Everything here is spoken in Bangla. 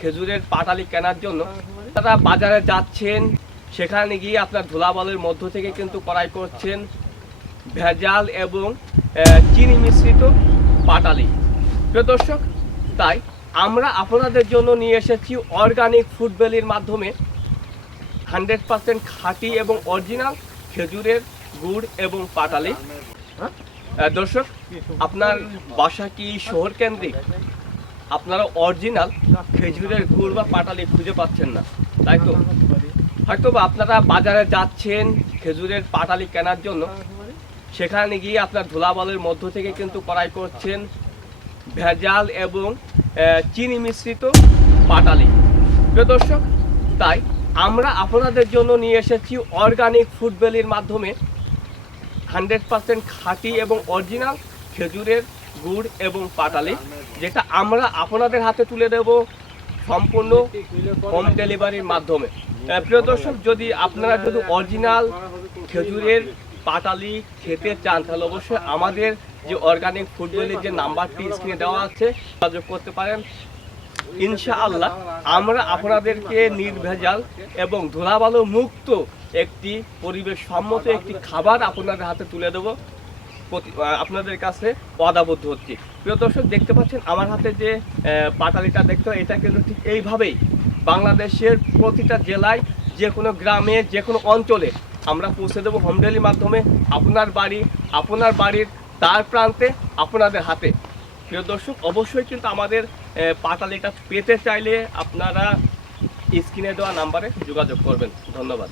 খেজুরের পাটালি কেনার জন্য তারা বাজারে যাচ্ছেন, সেখানে গিয়ে আপনার ধুলাবালুর মধ্য থেকে কিন্তু ক্রয় করছেন ভেজাল এবং চিনি মিশ্রিত পাটালি। প্রিয় দর্শক, তাই আমরা আপনাদের জন্য নিয়ে এসেছি অর্গানিক ফুড ভ্যালির মাধ্যমে 100% খাঁটি এবং অরিজিনাল খেজুরের গুড় এবং পাটালি। দর্শক, আপনার বাসা কি শহর কেন্দ্রিক? আপনারা অরিজিনাল খেজুরের গুড় বা পাটালি খুঁজে পাচ্ছেন না, তাই তো? হয়তো বা আপনারা বাজারে যাচ্ছেন খেজুরের পাটালি কেনার জন্য, সেখানে গিয়ে আপনার ধুলাবালুর মধ্য থেকে কিন্তু ক্রয় করছেন ভেজাল এবং চিনি মিশ্রিত পাটালি। প্রিয় দর্শক, তাই আমরা আপনাদের জন্য নিয়ে এসেছি অর্গানিক ফুড ভ্যালির মাধ্যমে 100% খাঁটি এবং অরিজিনাল খেজুরের গুড় এবং পাটালি, যেটা আমরা আপনাদের হাতে তুলে দেব সম্পূর্ণ হোম ডেলিভারির মাধ্যমে। প্রিয় দর্শক, যদি আপনারা অরিজিনাল খেজুরের পাটালি খেতে চান, তাহলে অবশ্যই আমাদের যে অর্গানিক ফুড ভ্যালির যে নাম্বারটি স্ক্রিনে দেওয়া আছে যোগাযোগ করতে পারেন। ইনশাআল্লাহ আমরা আপনাদেরকে নির্ভেজাল এবং ধুলাবালু মুক্ত একটি পরিবেশ সম্মত একটি খাবার আপনাদের হাতে তুলে দেবো, আপনাদের কাছে ওয়াদাবদ্ধ হচ্ছি। প্রিয় দর্শক, দেখতে পাচ্ছেন আমার হাতে যে পাটালিটা দেখতে, এটা কিন্তু ঠিক এইভাবেই বাংলাদেশের প্রতিটা জেলায়, যে কোনো গ্রামে, যে কোনো অঞ্চলে আমরা পৌঁছে দেবো হোম ডেলিভারির মাধ্যমে আপনার বাড়ির তার প্রান্তে আপনাদের হাতে। প্রিয় দর্শক, অবশ্যই কিন্তু আমাদের পাটালিটা পেতে চাইলে আপনারা স্ক্রিনে দেওয়া নাম্বারে যোগাযোগ করবেন। ধন্যবাদ।